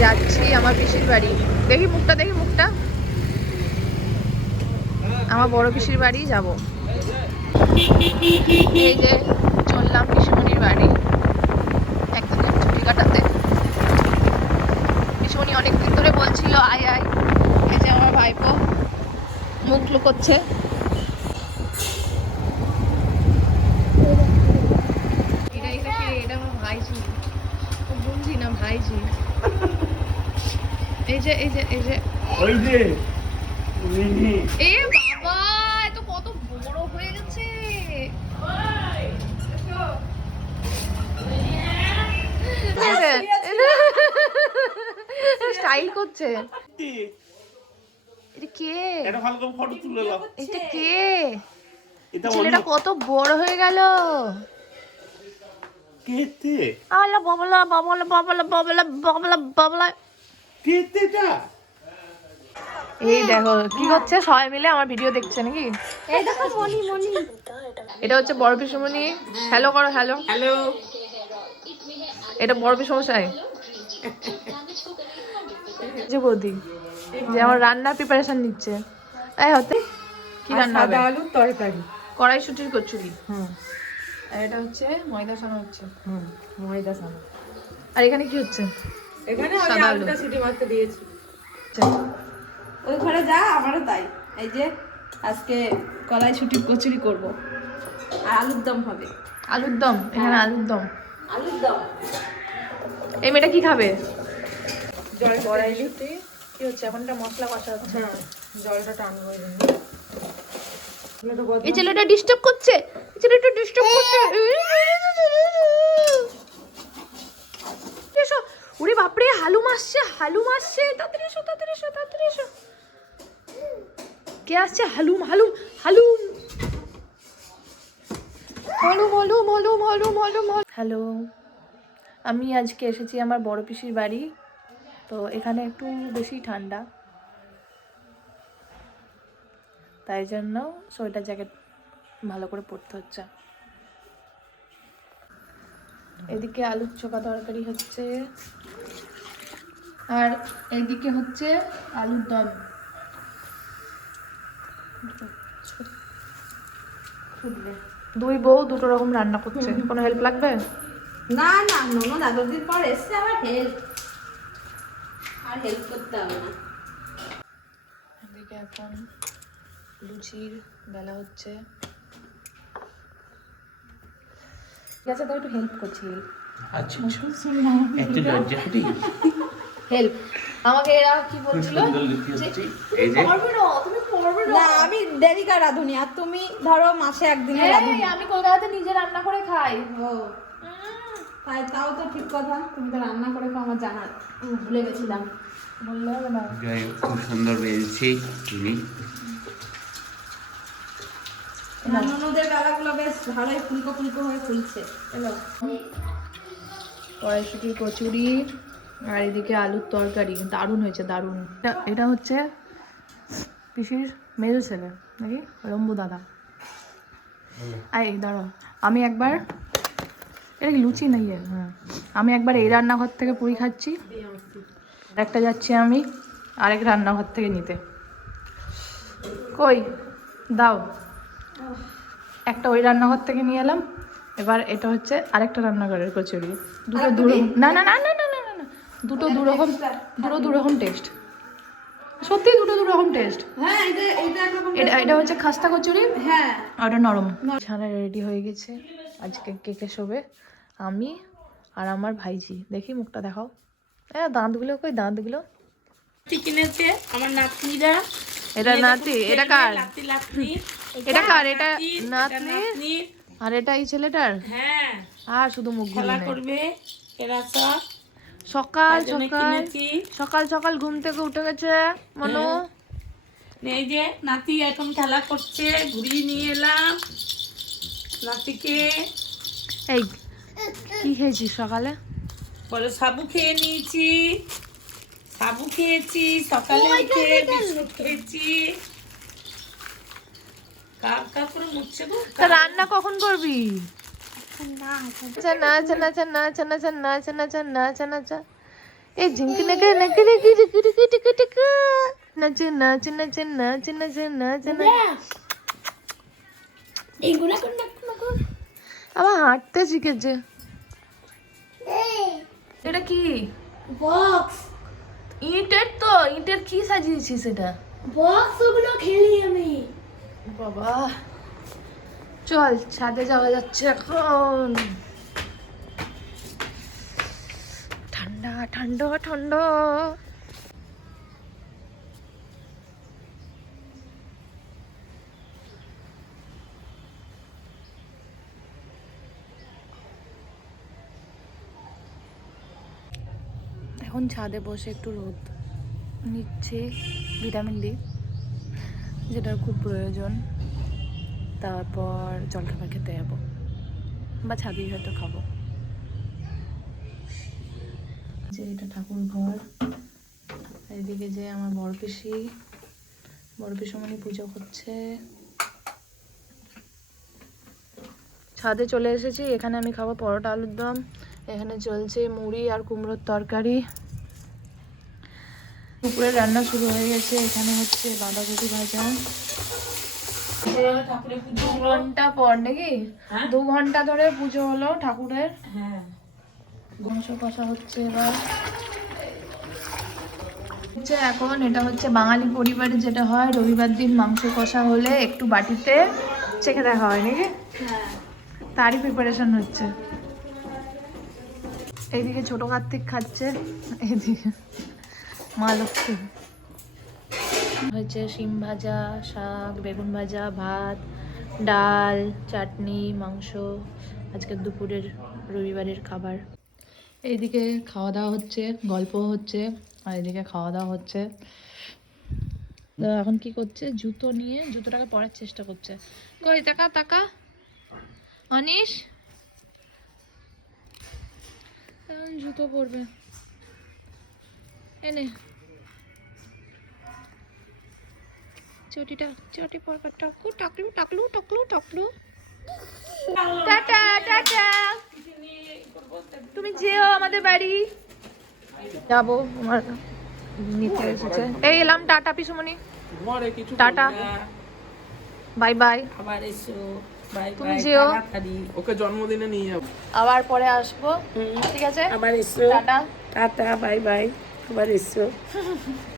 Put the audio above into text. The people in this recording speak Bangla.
যাচ্ছি আমার পিসির বাড়ি। দেখি মুখটা, দেখি মুখটা। আমার বড় পিসির বাড়ি যাব। এই যে চললাম পিসিমণির বাড়ি একদিনের ছুটি কাটাতে। পিসিমণি অনেকদিন ধরে বলছিল আয় আয়। এই যে আমার ভাইপো মুখ লুকোচ্ছে। এটা আমার ভাইজি, বুঝি না ভাইজি। এই যে এই যে এই যে ওই যে এ বাবা, এত কত বড় হয়ে গেছে। স্টাইল করছে। এটা কে? এটা ভালো করে ফটো তুলে নাও। এটা কে? এটা ছেলেটা কত বড় হয়ে গেল। কেতে আলা বাবলা বাবলা বাবলা বাবলা বাবলা বাবলা। কেতেটা এই দেখো কি হচ্ছে, সবাই মিলে আমার ভিডিও দেখছে নাকি? এই দেখো মনি মনি। এটা হচ্ছে বড় পিসমণি। হ্যালো করো, হ্যালো। হ্যালো। এটা বড় পিসমশাই যে বৌদি, যে আমার রান্নার প্রিপারেশন নিচ্ছে। এই হতে কি রান্না হবে? সাদা আলুর তরকারি। কড়াইশুটির কচুরি। হুম আর এটা হচ্ছে ময়দা সানা হচ্ছে। হুম ময়দা সানা। আর এখানে কি হচ্ছে? এখানে ওই সাদা আলু। আলুটা সিটি মারতে দিয়েছি। আচ্ছা। ওই ঘরে যা, আমারও তাই। এই যে আজকে কড়াইশুটির কচুরি করব আর আলুর দম হবে। আলুর দম, এখানে আলুর দম। আলুর দম। এই মেয়েটা কি খাবে? জল কড়াইশুটি কি হচ্ছে এখন? এটা মশলা কষা হচ্ছে। হ্যাঁ জলটা টানবো এই জন্য। এই ছেলেটা ডিস্টার্ব করছে, এই ছেলেটা ডিস্টার্ব করছে। এসো, ওরে বাপরে, হালুম আসছে, হালুম আসছে। তাড়াতাড়ি এসো, তাড়াতাড়ি এসো, তাড়াতাড়ি এসো। কে আসছে? হালুম হালুম হালুম হালুম হালুম হালুম হালুম হালুম। হ্যালো, আমি আজকে এসেছি আমার বড় পিসির বাড়ি। তো এখানে একটু বেশি ঠান্ডা, তাই জন্য সোয়েটার জ্যাকেট ভালো করে পরতে হচ্ছে। এদিকে আলুর চোখা তরকারি হচ্ছে, আর এদিকে হচ্ছে আলুর দম। দুই বউ দুটো রকম রান্না করছে। কোনো হেল্প লাগবে? না না, ননদ আগের দিন পর এসছে, আবার হেল্প আর হেল্প করতে হবে না। এদিকে এখন লুচির বেলা হচ্ছে। ঠিক আছে, তো একটু হেল্প করছি। আচ্ছা এত লজ্জা করি। হেল্প আমাকে এরা কি বলছিল? এই যে পারবে না, তুমি পারবে না। না আমি দেরিকা রাঁধুনি, আর তুমি ধরো মাসে একদিনে রাঁধুনি। আমি কলকাতাতে নিজে রান্না করে খাই। ও তাই, তাও তো ঠিক কথা। তুমি তো রান্না করে খাও, আমার জানা ভুলে গেছিলাম। বললে হবে না। যাই হোক, খুব সুন্দর বেরিয়েছে তুমি। ননদের বেলাগুলো বেশ ভালোই ফুলকো ফুলকো হয়ে ফুলছে। এলো কড়াইশুটির কচুরি, আর এদিকে আলুর তরকারি। দারুণ হয়েছে, দারুণ। এটা হচ্ছে পিসির মেজো ছেলে নাকি, রম্বু দাদা। আই দাঁড়াও, আমি একবার, এটা কি লুচি না? ইয়ে, হ্যাঁ। আমি একবার এই রান্নাঘর থেকে পুরি খাচ্ছি, একটা যাচ্ছি আমি আরেক রান্নাঘর থেকে নিতে। কই দাও, একটা ওই রান্নাঘর থেকে নিয়ে এলাম। এবার এটা হচ্ছে আরেকটা রান্নাঘরের কচুরি। দুটো দু না না না না না না না, দুটো দুরকম, দুরকম টেস্ট। সত্যি দুটো দুরকম টেস্ট। হ্যাঁ এটা এটা একরকম। এটা হচ্ছে খাস্তা কচুরি, হ্যাঁ আর ওটা নরম। ছানা রেডি হয়ে গেছে। আজকে কেকে শোবে আমি আর আমার ভাইজি। দেখি মুখটা দেখাও। দাঁতগুলো কই, দাঁতগুলো কিনেছে আমার নাতনিরা। এটা নাতি, এটা কার? লাতি লাতি। এটা কার? এটা নাতনি। আর এটা এই ছেলেটার। হ্যাঁ আর শুধু মুখগুলো খেলা নেই। করবে এরা সব। সকাল তার জন্য সকাল কিনেছি। সকাল সকাল ঘুম থেকে উঠে গেছে মনু। এই যে নাতি এখন খেলা করছে, ঘুরিয়ে নিয়ে এলাম নাতিকে। এই কি খেয়েছিস সকালে? বলে সাবু খেয়ে নিয়েছি, সাবু খেয়েছি সকালে উঠে, বিস্কুট খেয়েছি। কাপ কাপ করে মুছছে গো। তা রান্না কখন করবি? নাচা নাচা নাচা নাচা নাচা নাচা নাচা নাচা নাচা এই ঝিঙ্কি নাকে নাকে নাকে টিকু টিকু টিকু টিকু নাচে নাচে নাচে নাচে নাচে নাচে নাচে আবার হাঁটতে শিখেছে। এটা কি বক্স ইটের? তো ইটের কি সাজিয়েছিস এটা? বক্স ওগুলো খেলি আমি। বাবা চল ছাদে যাওয়া যাচ্ছে এখন। ঠান্ডা ঠান্ডা ঠান্ডা। এখন ছাদে বসে একটু রোদ নিচ্ছে, ভিটামিন ডি যেটার খুব প্রয়োজন। তারপর জলখাবার খেতে যাবো বা ছাদেই হয়তো খাবো। যে এটা ঠাকুর ঘর, এদিকে যে আমার বড় পিসিমণি পুজো করছে। ছাদে চলে এসেছি, এখানে আমি খাবো পরোটা আলুর দম। এখানে চলছে মুড়ি আর কুমড়োর তরকারি। দুপুরে রান্না শুরু হয়ে গেছে। এখানে হচ্ছে বাঁধাকপি ভাজা। 2 ঘন্টা পর নাকি 2 ঘন্টা ধরে পুজো হলো ঠাকুরের। মাংস কষা হচ্ছে এবার হচ্ছে। এখন এটা হচ্ছে বাঙালি পরিবারে যেটা হয়, রবিবার দিন মাংস কষা হলে একটু বাটিতে চেখে দেখা হয় নাকি, তারই প্রিপারেশন হচ্ছে। এইদিকে ছোট কার্তিক খাচ্ছে, এইদিকে মা লক্ষ্মী। হয়েছে শিম ভাজা, শাক, বেগুন ভাজা, ভাত, ডাল, চাটনি, মাংস। আজকের দুপুরের রবিবারের খাবার। এইদিকে খাওয়া দাওয়া হচ্ছে, গল্প হচ্ছে, আর এদিকে খাওয়া দাওয়া হচ্ছে। তো এখন কি করছে, জুতো নিয়ে জুতোটাকে পরার চেষ্টা করছে। কই তাকা তাকা অনিশ, এখন জুতো পরবে। এনে চটি পরবে। টাকলু টাকলু টাকলু টাকলু টাকলু। টাটা টাটা, তুমি যেও আমাদের বাড়ি। যাবো, আমার নিতে এসেছে। এই এলাম, টাটা পিসুমণি, টাটা, বাই বাই। আবার এসো, বাই তুমি বাই, যেও। তাড়াতাড়ি। ওকে জন্মদিনে নিয়ে যাবো। আবার পরে আসবো, ঠিক আছে? আবার এসো, টাটা। টাটা, বাই বাই, আবার এসো।